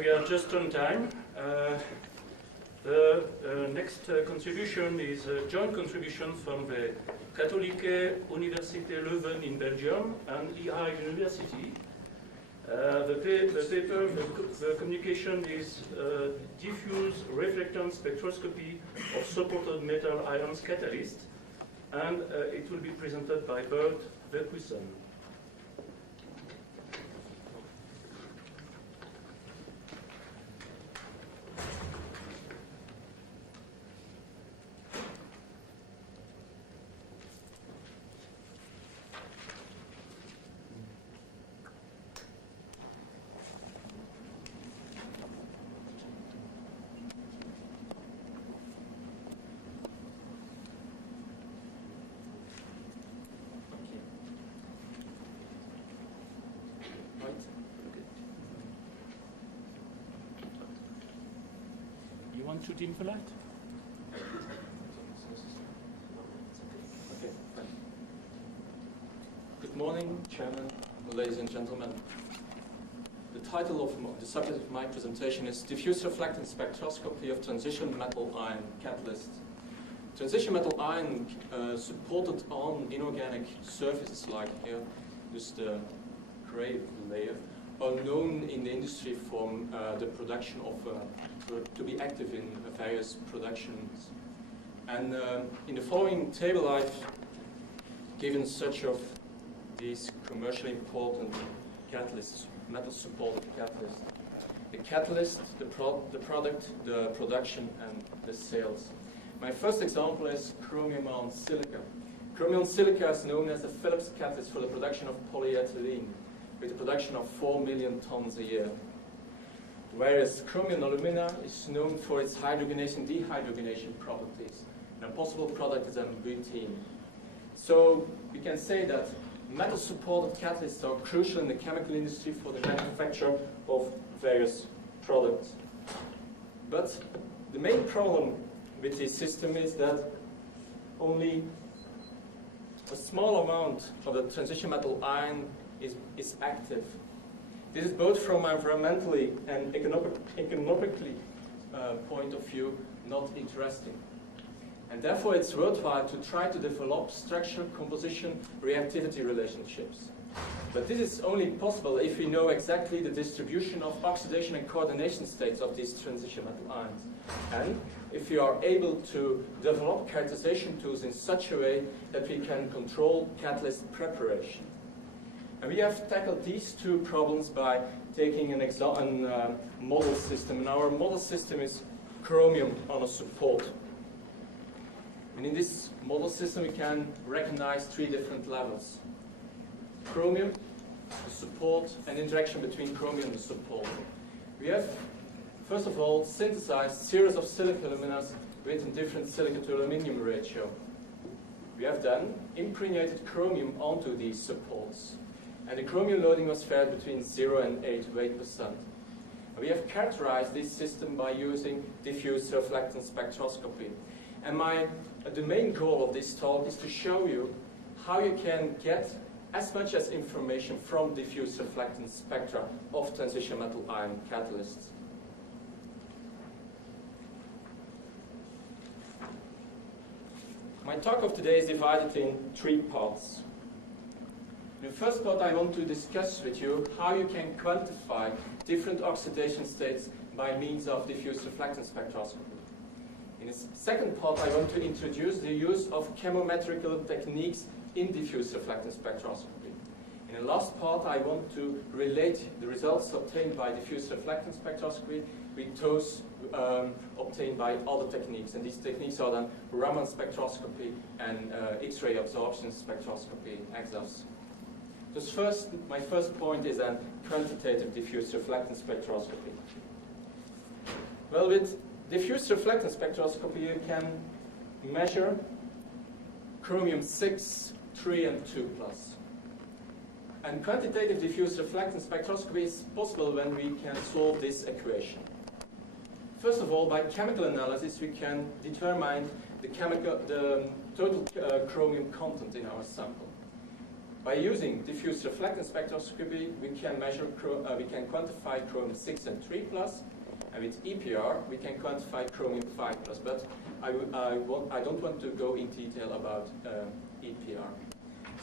we are just on time. The next contribution is a joint contribution from the Katholieke Universiteit Leuven in Belgium and EI University. The communication is diffuse reflectance spectroscopy of supported metal ions catalyst, and it will be presented by Burt Weckhuysen. You want to dim the light? Okay. Good morning, Chairman, ladies and gentlemen. The title of the subject of my presentation is Diffuse reflectance spectroscopy of transition metal ion catalysts. Transition metal ion supported on inorganic surfaces like here, just the gray layer, are known in the industry from the production of, to be active in various productions. And in the following table I've given such of these commercially important catalysts, metal supported catalysts. The catalyst, the product, the production, and the sales. My first example is chromium on silica. Chromium on silica is known as the Phillips catalyst for the production of polyethylene, with a production of 4 million tons a year. Whereas chromium alumina is known for its hydrogenation, dehydrogenation properties. And a possible product is butene. So we can say that metal-supported catalysts are crucial in the chemical industry for the manufacture of various products. But the main problem with this system is that only a small amount of the transition metal ion is active. This is both from environmentally and economically point of view not interesting. And therefore it's worthwhile to try to develop structure, composition, reactivity relationships. But this is only possible if we know exactly the distribution of oxidation and coordination states of these transition metal ions. And if we are able to develop characterization tools in such a way that we can control catalyst preparation. And we have tackled these two problems by taking a model system. And our model system is chromium on a support. And in this model system, we can recognize 3 different levels. Chromium, the support, and interaction between chromium and the support. We have, first of all, synthesized series of silica aluminas with a different silica to aluminum ratio. We have then impregnated chromium onto these supports. And the chromium loading was fared between 0 and 8 to 8%. We have characterized this system by using diffuse reflectance spectroscopy. And the main goal of this talk is to show you how you can get as much as information from diffuse reflectance spectra of transition metal ion catalysts. My talk of today is divided in 3 parts. In the first part, I want to discuss with you how you can quantify different oxidation states by means of diffuse reflectance spectroscopy. In the second part, I want to introduce the use of chemometrical techniques in diffuse reflectance spectroscopy. In the last part, I want to relate the results obtained by diffuse reflectance spectroscopy with those obtained by other techniques. And these techniques are then Raman spectroscopy and X-ray absorption spectroscopy, EXAFS. My first point is then quantitative diffuse reflectance spectroscopy. Well, with diffuse reflectance spectroscopy, you can measure chromium 6, 3, and 2+. And quantitative diffuse reflectance spectroscopy is possible when we can solve this equation. First of all, by chemical analysis, we can determine the total chromium content in our sample. By using diffuse reflectance spectroscopy, we can quantify chromium 6 and 3+, and with EPR, we can quantify chromium 5+, but I don't want to go in detail about EPR.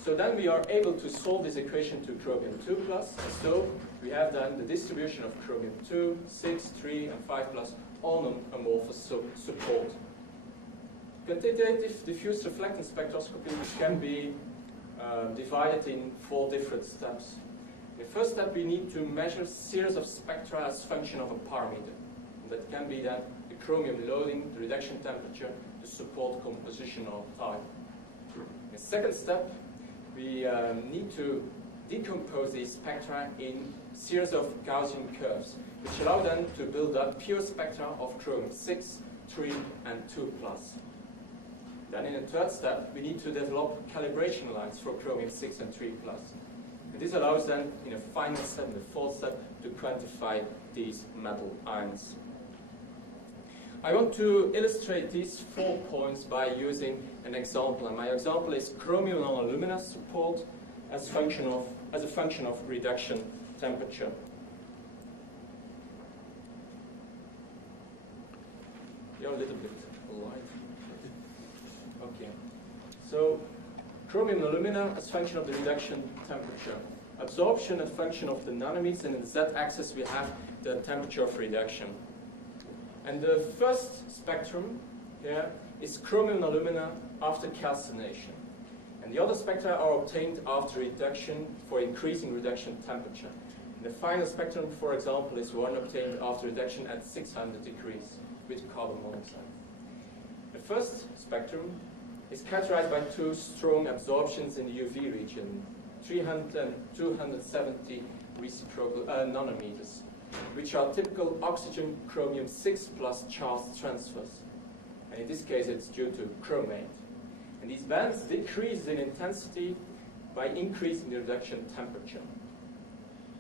So then we are able to solve this equation to chromium 2+, so we have then the distribution of chromium 2, 6, 3, and 5+ on an amorphous support. Quantitative diffuse reflectance spectroscopy can be divided in 4 different steps. In the first step, we need to measure series of spectra as function of a parameter. That can be then the chromium loading, the reduction temperature, the support composition or type. In the second step, we need to decompose these spectra in series of Gaussian curves, which allow them to build up pure spectra of chromium 6, 3, and 2+. Then in the third step, we need to develop calibration lines for chromium 6 and 3+. And this allows then, in a final step, in the fourth step, to quantify these metal ions. I want to illustrate these 4 points by using an example. And my example is chromium non-alumina support as a function of reduction temperature. You're a little bit light. Okay. So chromium alumina as function of the reduction temperature. Absorption as function of the nanometers, and in the z-axis we have the temperature of reduction. And the first spectrum here is chromium alumina after calcination. And the other spectra are obtained after reduction for increasing reduction temperature. And the final spectrum, for example, is one obtained after reduction at 600 degrees with carbon monoxide. The first spectrum is characterized by 2 strong absorptions in the UV region, 300 and 270 reciprocal nanometers, which are typical oxygen chromium 6+ charge transfers. And in this case, it's due to chromate. And these bands decrease in intensity by increasing the reduction temperature.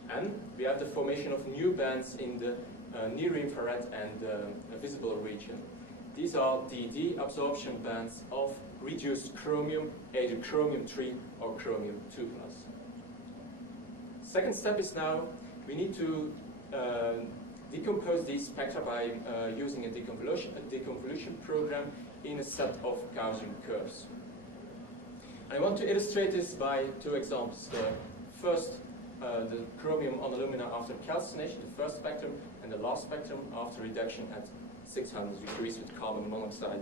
And we have the formation of new bands in the near-infrared and visible region. These are DD absorption bands of reduced chromium, either chromium 3 or chromium 2+. Second step is now we need to decompose these spectra by using a deconvolution program in a set of Gaussian curves. I want to illustrate this by 2 examples. The first, the chromium on alumina after calcination, the first spectrum, and the last spectrum after reduction at 600 degrees with carbon monoxide.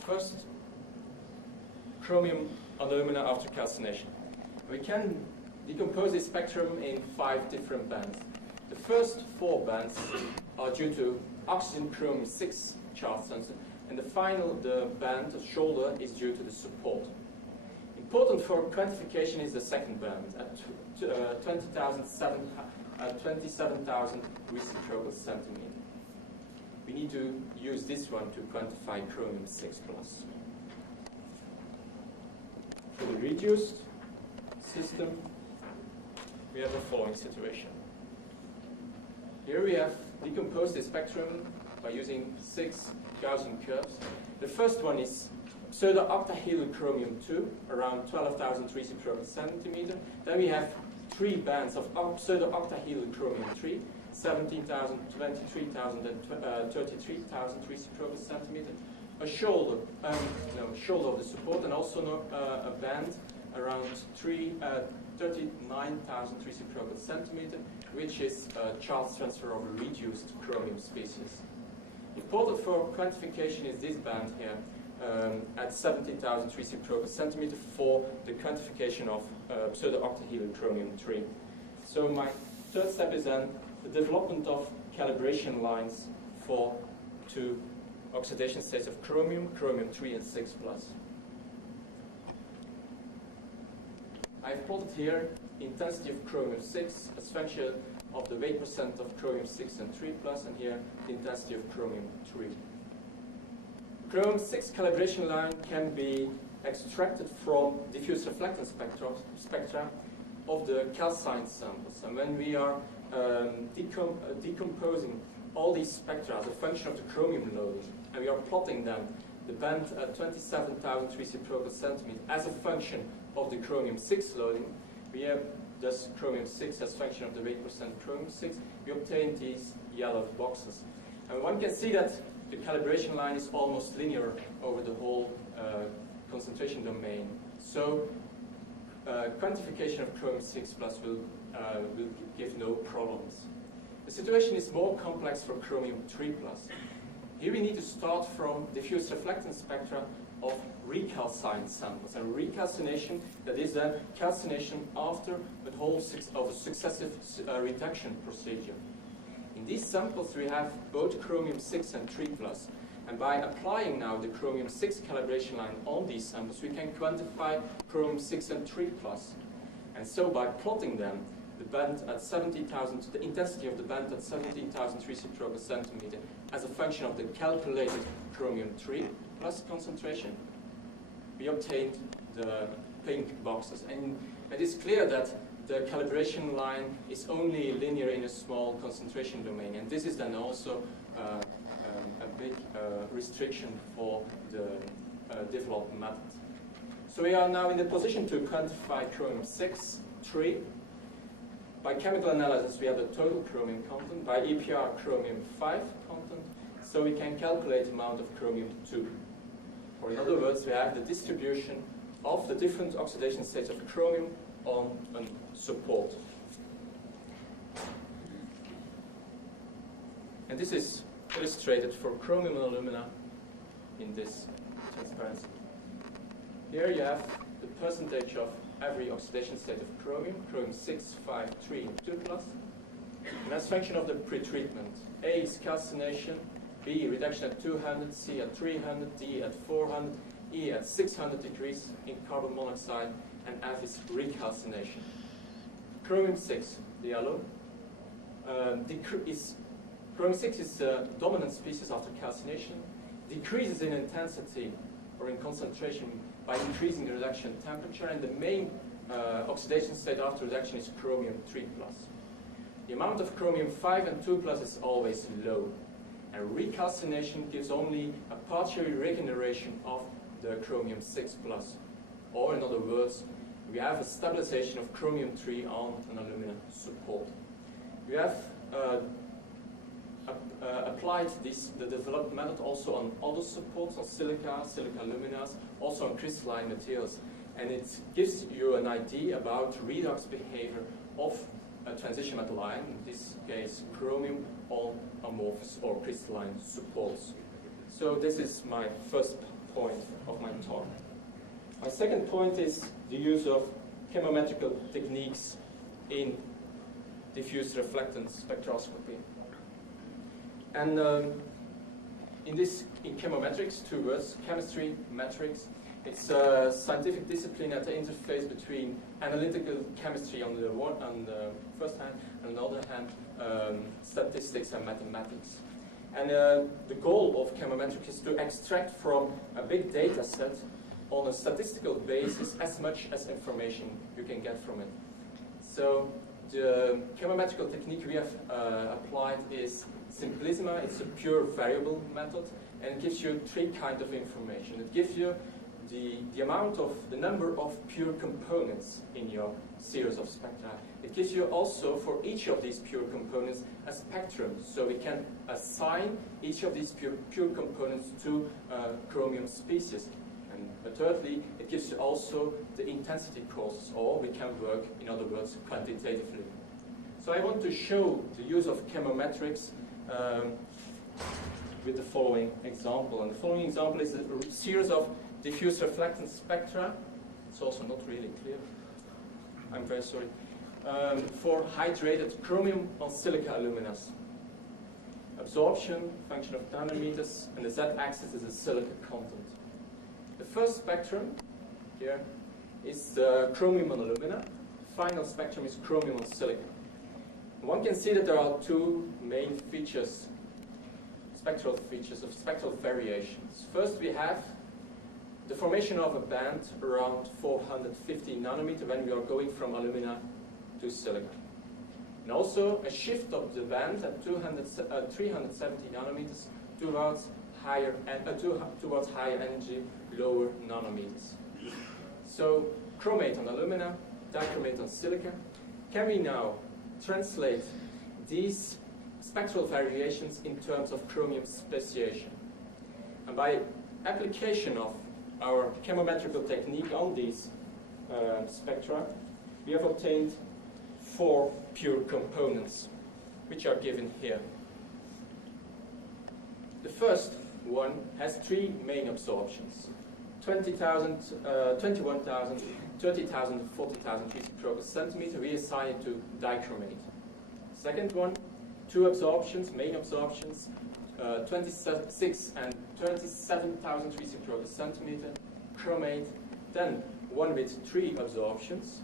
First, chromium on alumina after calcination. We can decompose this spectrum in 5 different bands. The first 4 bands are due to oxygen chromium 6 charge transfer, and the band, the shoulder, is due to the support. Important for quantification is the second band at 27,000 reciprocal centimeter. We need to use this one to quantify chromium 6+. For the reduced system, we have the following situation. Here we have decomposed the spectrum by using 6 Gaussian curves. The first one is pseudo-octahedral chromium 2, around 12,000 reciprocal centimeter. Then we have 3 bands of pseudo-octahedral chromium 3, 17,000, 23,000, and 33,000 reciprocal centimeter. A shoulder of the support, and also a band around 39,000 reciprocal centimeter, which is a charge transfer of a reduced chromium species. Important for quantification is this band here at 17,000 reciprocal centimeter for the quantification of pseudo-octahedral chromium 3. So my third step is then the development of calibration lines for 2 oxidation states of chromium 3 and 6+. I've plotted here intensity of chromium 6 as function of the weight percent of chromium 6 and 3+, and here the intensity of chromium 3. Chromium 6 calibration line can be extracted from diffuse reflectance spectra of the calcined samples. And when we are decomposing all these spectra as a function of the chromium loading, and we are plotting them, the band at 27,000 reciprocal centimeters as a function of the chromium-6 loading, we have thus chromium-6 as function of the 8% chromium-6, we obtain these yellow boxes. And one can see that the calibration line is almost linear over the whole concentration domain. So quantification of chromium-6 plus will give no problems. The situation is more complex for chromium-3 plus. Here we need to start from diffuse reflectance spectra of recalcined samples. And recalcination, that is a calcination after a whole of a successive reduction procedure. In these samples we have both chromium-6 and 3 plus. And by applying now the chromium-6 calibration line on these samples, we can quantify chromium-6 and 3 plus. And so by plotting them, the band at 70,000, the intensity of the band at 17,000 reciprocal centimeter as a function of the calculated chromium-3 plus concentration, we obtained the pink boxes. And it is clear that the calibration line is only linear in a small concentration domain. And this is then also a big restriction for the developed method. So we are now in the position to quantify chromium-6, 3. By chemical analysis, we have the total chromium content. By EPR, chromium-5 content. So we can calculate the amount of chromium-2. Or in other words, we have the distribution of the different oxidation states of chromium on a support. And this is illustrated for chromium and alumina in this transparency. Here you have the percentage of every oxidation state of chromium, chromium-6, 5, 3, and 2 plus. And as a function of the pretreatment, A is calcination, B reduction at 200, C at 300, D at 400, E at 600 degrees in carbon monoxide, and F is recalcination. Chromium-6, the yellow, chromium-6 is the dominant species after calcination, decreases in intensity or in concentration by increasing the reduction temperature, and the main oxidation state after reduction is chromium-3 plus. The amount of chromium-5 and 2 plus is always low, and recalcination gives only a partial regeneration of the chromium-6 plus. Or in other words, we have a stabilization of chromium-3 on an alumina support. We have applied the developed method also on other supports, on silica aluminas, also on crystalline materials. And it gives you an idea about redox behavior of a transition metal ion, in this case chromium, on amorphous or crystalline supports. So this is my first point of my talk. My second point is the use of chemometrical techniques in diffuse reflectance spectroscopy. And in chemometrics, two words, chemistry, metrics. It's a scientific discipline at the interface between analytical chemistry on the first hand, and on the other hand, statistics and mathematics. And the goal of chemometrics is to extract from a big data set on a statistical basis as much as information you can get from it. So the chemometrical technique we have applied is Simplissima. It's a pure variable method, and it gives you three kinds of information. It gives you the number of pure components in your series of spectra. It gives you also, for each of these pure components, a spectrum, so we can assign each of these pure components to chromium species. And thirdly, it gives you also the intensity courses, or we can work, in other words, quantitatively. So I want to show the use of chemometrics with the following example. And the following example is a series of diffuse reflectance spectra. It's also not really clear. I'm very sorry. For hydrated chromium on silica aluminas. Absorption, function of nanometers, and the z-axis is the silica content. The first spectrum here is the chromium on alumina. Final spectrum is chromium on silica. And one can see that there are two main features, spectral features of spectral variations. First, we have the formation of a band around 450 nanometer when we are going from alumina to silica. And also a shift of the band at 370 nanometers towards higher towards higher energy, lower nanometers. So chromate on alumina, dichromate on silica. Can we now translate these spectral variations in terms of chromium speciation? And by application of our chemometrical technique on these spectra, we have obtained 4 pure components, which are given here. The first one has 3 main absorptions: 20,000, 21,000, 30,000, 40,000 reciprocal centimeter. We assign it to dichromate. Second one, 2 absorptions, main absorptions, 26 and 27,000 reciprocal centimeter, chromate. Then one with 3 absorptions.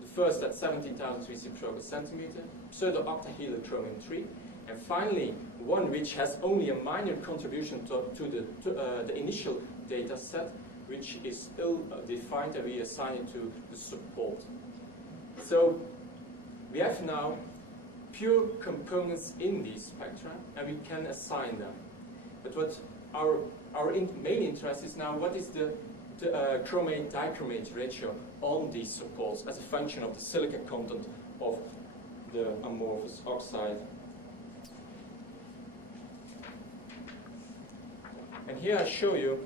The first at 17,000 reciprocal centimeter, pseudo-octahedral chromium 3. And finally, one which has only a minor contribution to the initial data set, which is ill-defined, and we assign it to the support. So we have now pure components in these spectra, and we can assign them. But what our main interest is now, what is the chromate-dichromate ratio on these supports as a function of the silica content of the amorphous oxide. And here I show you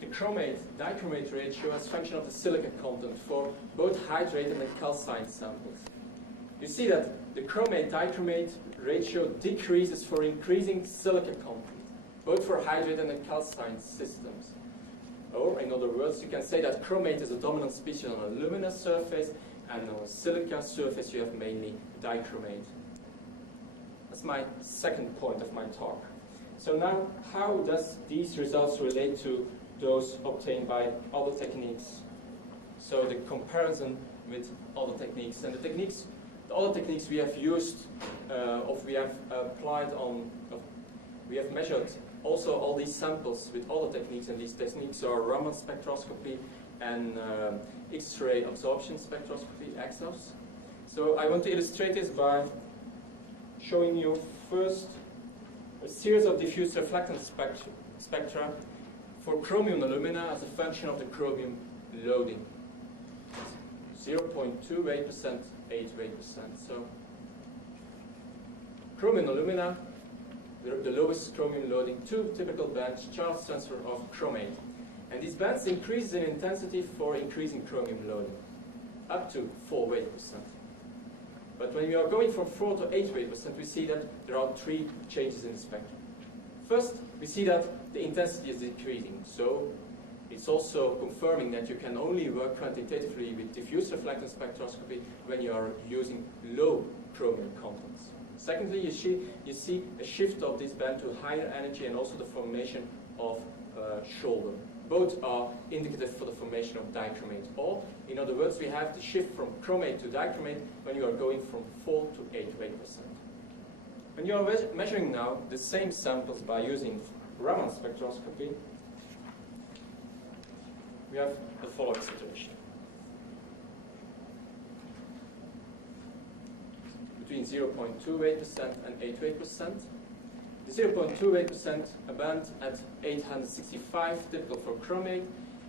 the chromate-dichromate ratio as a function of the silica content for both hydrated and calcined samples. You see that the chromate-dichromate ratio decreases for increasing silica content, both for hydrated and calcined systems. Or, in other words, you can say that chromate is a dominant species on a luminous surface, and on a silica surface you have mainly dichromate. That's my second point of my talk. So now, how does these results relate to those obtained by other techniques? So the comparison with other techniques. And the other techniques we have used, we have applied on, we have measured also all these samples with other techniques, and these techniques are Raman spectroscopy and X-ray absorption spectroscopy, XABS. So I want to illustrate this by showing you first a series of diffuse reflactance spectra for chromium alumina as a function of the chromium loading. 0.2 weight percent, 8 weight percent. So chromium alumina, the lowest chromium loading, 2 typical bands, charge transfer of chromate. And these bands increase in intensity for increasing chromium loading, up to 4 weight percent. But when we are going from 4 to 8 weight percent, we see that there are 3 changes in the spectrum. First, we see that the intensity is decreasing. So it's also confirming that you can only work quantitatively with diffuse reflectance spectroscopy when you are using low chromium contents. Secondly, you see a shift of this band to higher energy and also the formation of shoulder. Both are indicative for the formation of dichromate. Or, in other words, we have the shift from chromate to dichromate when you are going from 4 to 8 weight percent. When you are measuring now the same samples by using Raman spectroscopy, we have the following situation. Between 0.2 weight percent and 8 weight percent. The 0.2 weight percent, a band at 865, typical for chromate.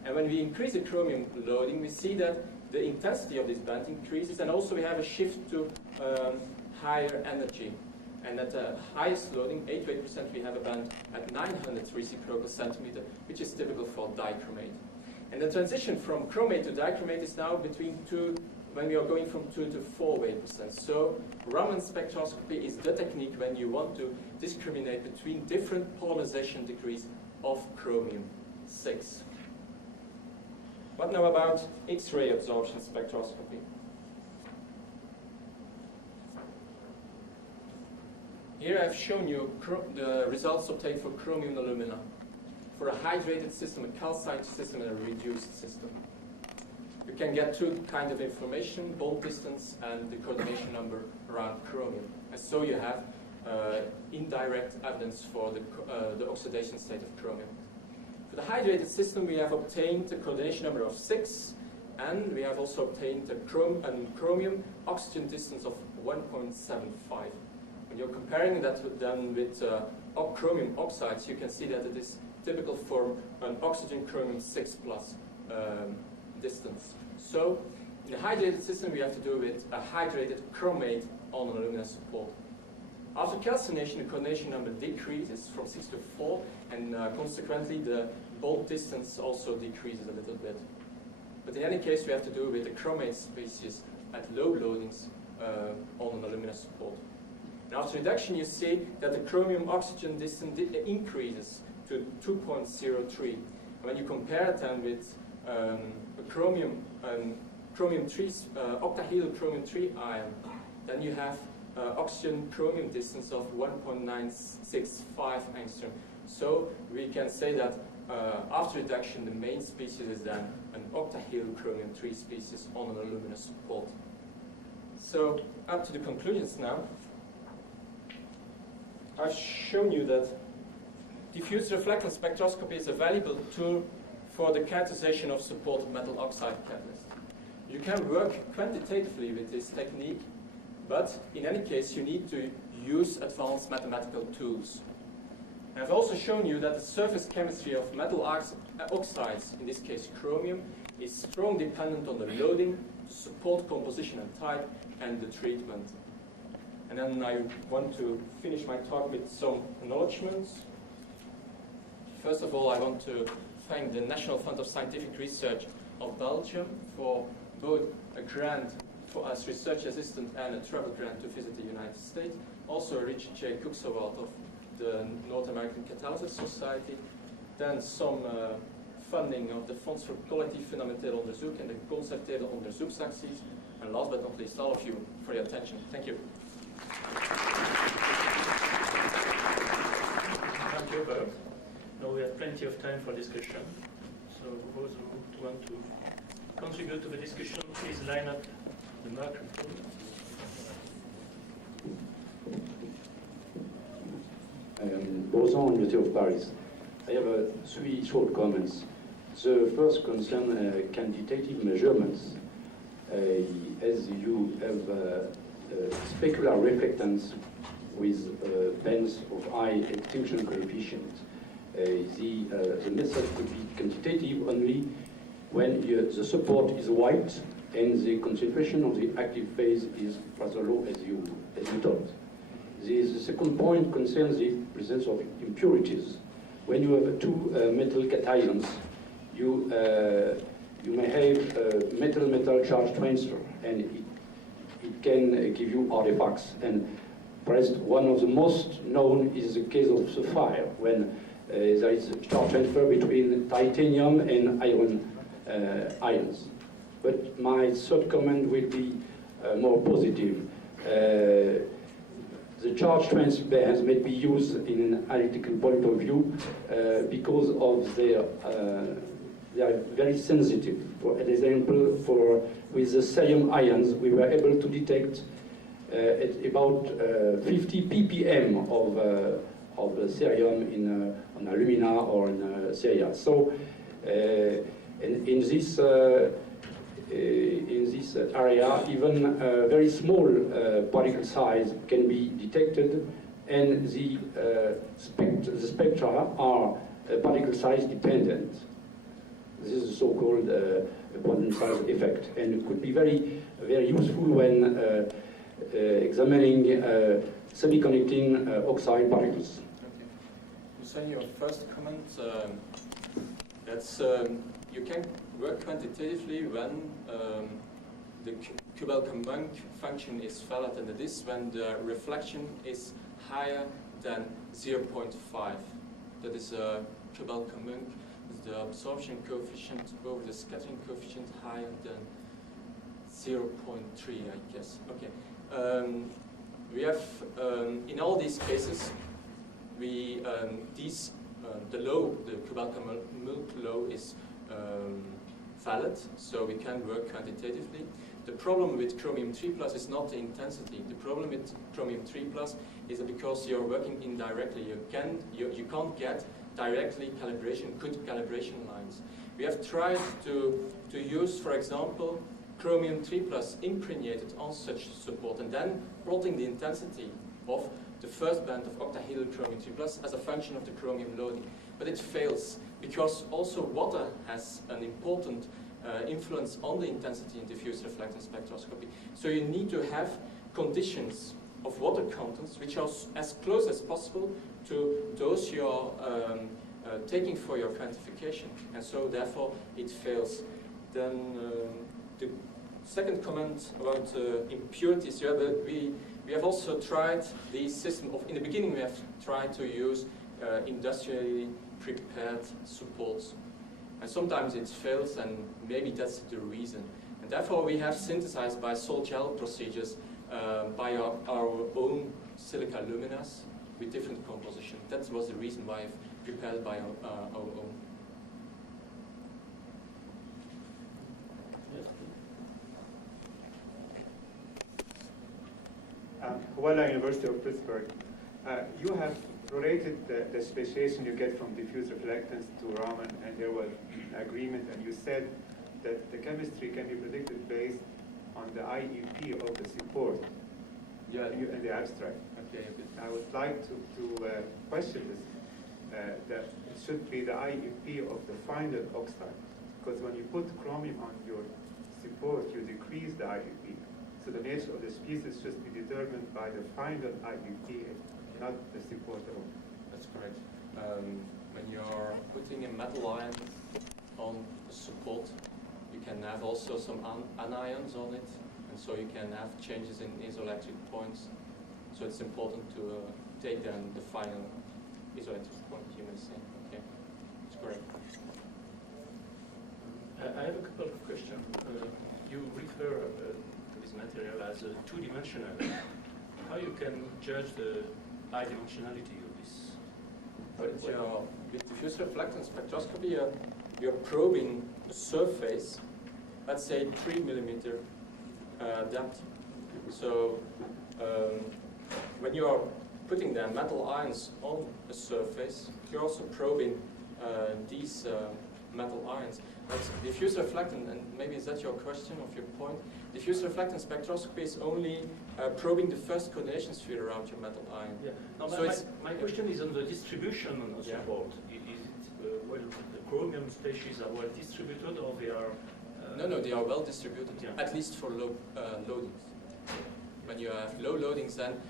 And when we increase the chromium loading, we see that the intensity of this band increases, and also we have a shift to higher energy. And at the highest loading, 8 weight percent, we have a band at 900 reciprocal centimeter, which is typical for dichromate. And the transition from chromate to dichromate is now between 2, when we are going from 2 to 4 weight percent. So Raman spectroscopy is the technique when you want to discriminate between different polarization degrees of chromium-6. What now about X-ray absorption spectroscopy? Here I've shown you the results obtained for chromium alumina for a hydrated system, a calcined system, and a reduced system. You can get 2 kinds of information, bond distance and the coordination number around chromium. And so you have indirect evidence for the oxidation state of chromium. For the hydrated system, we have obtained the coordination number of 6, and we have also obtained a chromium oxygen distance of 1.75. When you're comparing that with chromium oxides, you can see that it is typical for an oxygen chromium 6+ distance. So in a hydrated system, we have to do with a hydrated chromate on an alumina support. After calcination, the coordination number decreases from 6 to 4, and consequently the bulk distance also decreases a little bit. But in any case, we have to do with the chromate species at low loadings on an alumina support. And after reduction, you see that the chromium-oxygen distance increases to 2.03. And when you compare it then with a octahedral chromium-3 ion, then you have oxygen-chromium distance of 1.965 angstrom. So we can say that after reduction, the main species is then an octahedral chromium-3 species on an alumina support. So up to the conclusions now. I've shown you that diffuse reflectance spectroscopy is a valuable tool for the characterization of supported metal oxide catalyst. You can work quantitatively with this technique, but in any case you need to use advanced mathematical tools. I've also shown you that the surface chemistry of metal oxides, in this case chromium, is strongly dependent on the loading, support composition and type, and the treatment. And then I want to finish my talk with some acknowledgements. First of all, I want to thank the National Fund of Scientific Research of Belgium for both a grant for as research assistant and a travel grant to visit the United States. Also a Richard J. Cook's Award of the North American Catalysis Society. Then some funding of the Fonds voor Collectief Fundamenteel Onderzoek and the Conceptuele Onderzoeksacties. And last but not least, all of you for your attention. Thank you. Thank you, Burt. Now we have plenty of time for discussion. So those who want to contribute to the discussion, please line up the microphone. Boson, University of Paris. I have 3 short comments. The first concern quantitative measurements. As you have specular reflectance with bands of high extinction coefficient, the method could be quantitative only when the support is white and the concentration of the active phase is rather low, as you told. The second point concerns the presence of impurities. When you have 2 metal cations, you may have metal-metal charge transfer, and it can give you artifacts. And perhaps one of the most known is the case of sapphire, when there is a charge transfer between titanium and iron ions. But my third comment will be more positive. The charge transfer bands may be used in an analytical point of view because of their they are very sensitive. For example, with the cerium ions, we were able to detect at about 50 ppm of cerium on alumina or in ceria. So, in this area, even very small particle size can be detected, and the spectra are particle size dependent. This is the so-called quantum size effect, and it could be very, very useful when examining semi-conducting oxide particles. Okay. You say your first comment, that's you can work quantitatively when the Kubel-Combin function is valid, and it is when the reflection is higher than 0.5. That is Kubel-Combin. The absorption coefficient over the scattering coefficient higher than 0.3, I guess. Okay. We have in all these cases, the Kubel-Combin law is valid, so we can work quantitatively. The problem with chromium 3+ is not the intensity. The problem with chromium 3+ is that because you're working indirectly, you can't get directly good calibration lines. We have tried to use, for example, chromium 3+ impregnated on such support, and then plotting the intensity of the first band of octahedral chromium-3 plus as a function of the chromium loading. But it fails because also water has an important influence on the intensity in diffuse reflectance spectroscopy. So you need to have conditions of water contents which are as close as possible to those you're taking for your quantification. And so therefore it fails. Then the second comment about impurities, yeah, we have also tried the system of, in the beginning we have tried to use industrially prepared supports. And sometimes it fails, and maybe that's the reason. And therefore we have synthesized by salt gel procedures by our own silica luminas with different composition. That was the reason why I've prepared by our own. Huala University of Pittsburgh. You have related the speciation you get from diffuse reflectance to Raman, and there was an agreement, and you said that the chemistry can be predicted based on the IEP of the support. Yeah. In the abstract. Okay. I would like to question this, that it should be the IEP of the final oxide, because when you put chromium on your support, you decrease the IEP. So the nature of the species should be determined by the final IEP, not the support alone. That's correct. When you're putting a metal ion on the support, you can have also some anions on it, and so you can have changes in isoelectric points. So it's important to take then the final isoelectric point, you may say. Okay, that's correct. I have a couple of questions. You refer to this material as two-dimensional. How you can judge the high dimensionality of this? With diffuse reflectance spectroscopy, you're probing a surface, let's say 3 millimeter depth. So when you are putting the metal ions on a surface, you're also probing these metal ions. But diffuse reflectance, and maybe is that your question of your point? Diffuse reflectance spectroscopy is only probing the first coordination sphere around your metal ion. Yeah. Now, So my question is on the distribution on the support. Is it well, the chromium species are well distributed, or they are? No, they are well distributed, Yeah. at least for low loadings. When you have low loadings, then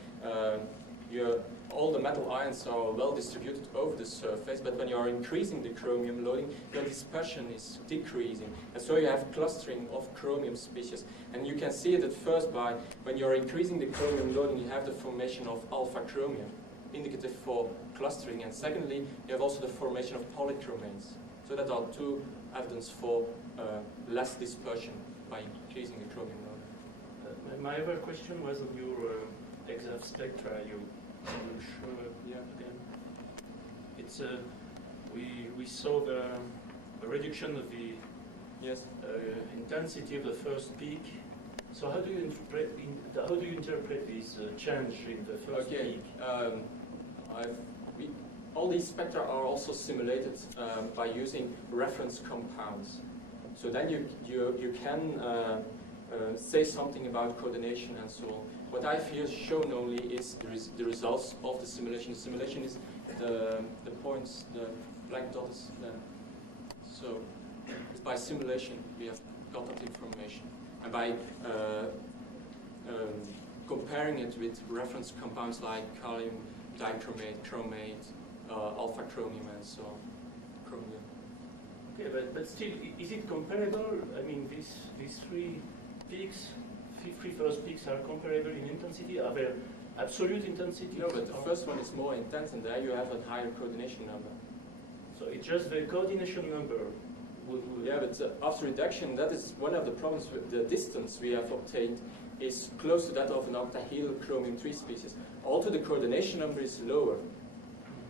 all the metal ions are well distributed over the surface, but when you are increasing the chromium loading, your dispersion is decreasing. And so you have clustering of chromium species. And you can see it at first by, when you're increasing the chromium loading, you have the formation of alpha chromium, indicative for clustering. And secondly, you have also the formation of polychromates. So that are two evidence for less dispersion by increasing the chromium loading. My other question was on your EXAF spectra. You show again. It's we saw the reduction of the intensity of the first peak. So how do you interpret this change in the first peak? All these spectra are also simulated by using reference compounds. So then you can say something about coordination and so on. What I've here shown only is the results of the simulation. The simulation is the points, the blank dots there. So it's by simulation we have got that information. And by comparing it with reference compounds like kalium, dichromate, chromate, alpha chromium and so on. Chromium. Okay, but still, is it comparable? I mean, these three first peaks are comparable in intensity? Are they absolute intensity? No, but the first one is more intense, and there you have a higher coordination number. So it's just the coordination number. Yeah, but after reduction, that is one of the problems with the distance we have obtained is close to that of an octahedral chromium-3 species. Also, the coordination number is lower.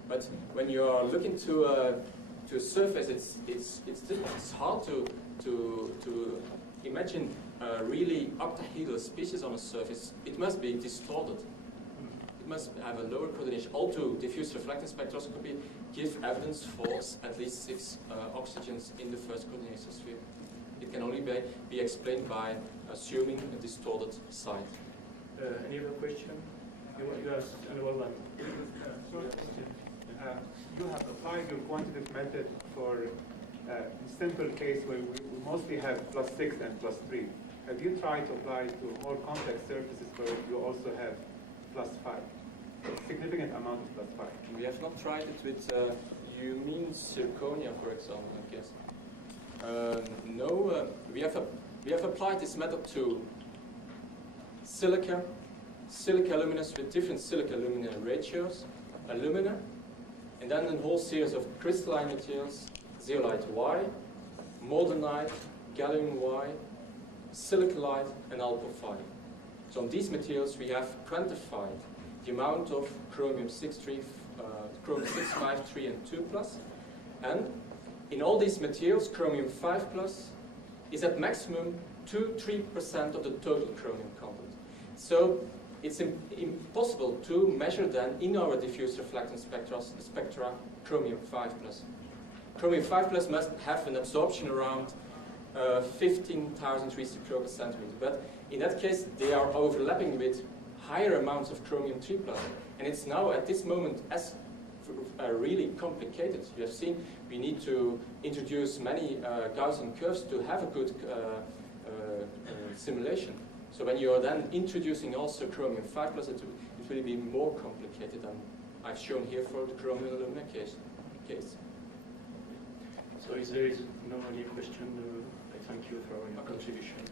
But when you are looking to a surface, it's hard to imagine really octahedral species on a surface. It must be distorted. It must have a lower coordination. Also, diffuse reflectance spectroscopy give evidence for at least 6 oxygens in the first coordination sphere. It can only be explained by assuming a distorted site. Any other question? You asked another one. Short question. You have applied your quantitative method for a simple case where we mostly have +6 and +3. Have you tried to apply to more complex surfaces where you also have +5? A significant amount of +5. We have not tried it with, you mean zirconia, for example, I guess. No, we have applied this method to silica luminous with different silica lumina ratios, alumina, and then a whole series of crystalline materials, zeolite Y, moldenite, gallium Y, silicalite, and alpha-5. So on these materials we have quantified the amount of chromium 653 and 2+, and in all these materials chromium 5+ is at maximum 2-3% of the total chromium content. So it's impossible to measure then in our diffuse reflectance spectra chromium 5+. Chromium 5+ must have an absorption around 15,000 reciprocal centimeters, but in that case they are overlapping with higher amounts of chromium 3+, and it's now at this moment as really complicated. You have seen we need to introduce many Gaussian curves to have a good simulation. So when you are then introducing also chromium 5+, it will be more complicated than I've shown here for the chromium alumina case. So if there is no any question, I thank you for your contribution.